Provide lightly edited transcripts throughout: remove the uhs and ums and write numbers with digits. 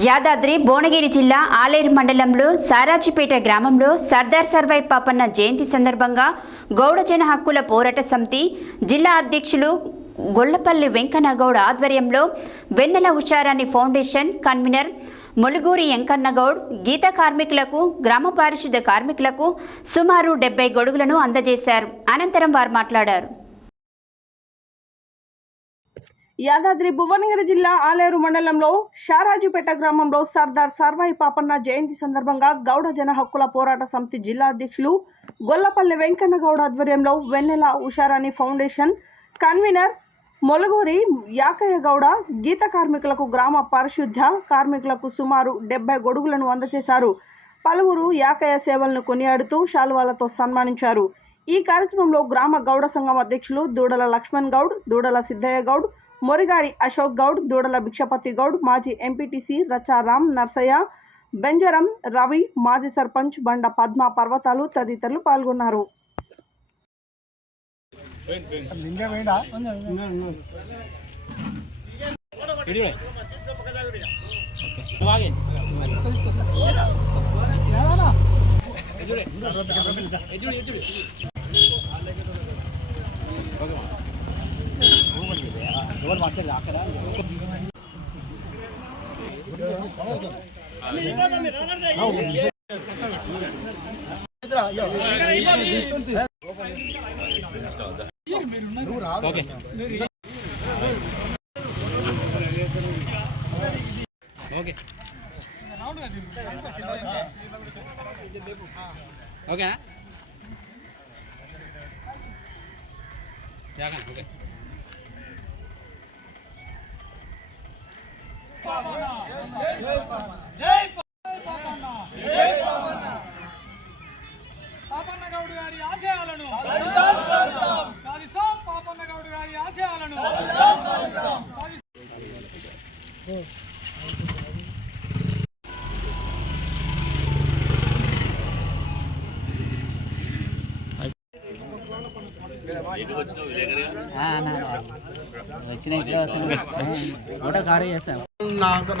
యాదాద్రి భువనగిరి జిల్లా ఆలేరు మండలంలో సారాజిపేట గ్రామంలో సర్దార్ సర్వాయి పాపన్న జయంతి సందర్భంగా గౌడ జన హక్కుల పోరాట సమితి జిల్లా అధ్యక్షులు గొల్లపల్లి వెంకన్నగౌడ్ ఆధ్వర్యంలో వెన్నెల ఉషారాణి ఫౌండేషన్ కన్వీనర్ ములుగూరి వెంకన్నగౌడ్ గీత కార్మికులకు గ్రామ పారిశుద్ధ కార్మికులకు సుమారు 70 గొడుగులను అందజేశారు. అనంతరం వారు మాట్లాడారు. యాదాద్రి భువనగిరి జిల్లా ఆలేరు మండలంలో షారాజుపేట గ్రామంలో సర్దార్ సర్వాయి పాపన్న జయంతి సందర్భంగా గౌడ జన హక్కుల పోరాట సమితి జిల్లా అధ్యక్షులు గొల్లపల్లి వెంకన్నగౌడ్ ఆధ్వర్యంలో వెన్నెల ఉషారాణి ఫౌండేషన్ కన్వీనర్ మొలుగూరి యాకయ్య గౌడ గీత కార్మికులకు గ్రామ పారిశుద్ధ కార్మికులకు సుమారు 70 గొడుగులను అందజేశారు. పలువురు యాకయ్య సేవలను కొనియాడుతూ శాలువాలతో సన్మానించారు. ఈ కార్యక్రమంలో గ్రామ గౌడ సంఘం అధ్యక్షులు దూడల లక్ష్మణ్ గౌడ్, దూడల సిద్ధయ్య గౌడ్, మొరిగాడి అశోక్ గౌడ్, దూడల భిక్షపతి గౌడ్, మాజీ ఎంపీటీసీ రచారాం నర్సయ్య, బెంజరం రవి, మాజీ సర్పంచ్ బండ పద్మ పర్వతాలు తదితరులు పాల్గొన్నారు. పాపన్న గౌడ్ గారి ఆశయాలను పాపన్న గౌడ్ గారి ఆశయాలను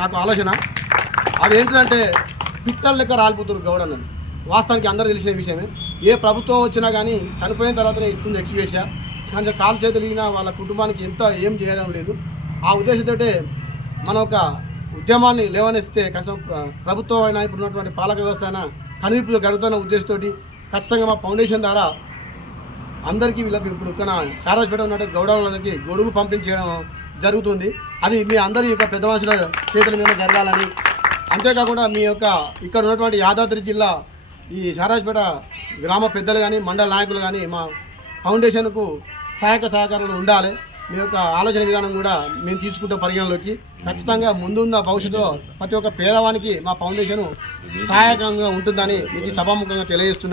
నాకు ఆలోచన అదేంటంటే పిట్టల లెక్క రాలిపోతున్నారు గౌడను. వాస్తవానికి అందరూ తెలిసిన విషయమే. ఏ ప్రభుత్వం వచ్చినా కానీ చనిపోయిన తర్వాతనే ఇస్తుంది ఎక్స్గ్రేషియా. కానీ కాలు చేతులు ఇగినా వాళ్ళ కుటుంబానికి ఏం చేయడం లేదు. ఆ ఉద్దేశంతో మనం ఒక ఉద్యమాన్ని లేవనెస్తే కనీసం ప్రభుత్వం అయినా ఇప్పుడు ఉన్నటువంటి పాలక వ్యవస్థ అయినా కనువిప్పులు గడుగుతున్న ఉద్దేశంతో ఖచ్చితంగా మా ఫౌండేషన్ ద్వారా అందరికీ వీళ్ళకి ఇప్పుడు ఇక్కడ షారాజ్పేట ఉన్నటువంటి గౌడవాళ్ళకి గొడుగులు పంపించడం జరుగుతుంది. అది మీ అందరి యొక్క పెద్ద మనుషుల చేతుల మీద జరగాలని, అంతేకాకుండా మీ యొక్క ఇక్కడ ఉన్నటువంటి యాదాద్రి జిల్లా ఈ షారాజ్పేట గ్రామ పెద్దలు కానీ మండల నాయకులు కానీ మా ఫౌండేషన్కు సహకారాలు ఉండాలి. మీ యొక్క ఆలోచన విధానం కూడా మేము తీసుకుంటాం పరిగణలోకి. ఖచ్చితంగా ముందున్న భవిష్యత్తులో ప్రతి ఒక్క పేదవానికి మా ఫౌండేషన్ సహాయకంగా ఉంటుందని మీకు సభాముఖంగా తెలియజేస్తున్నాను.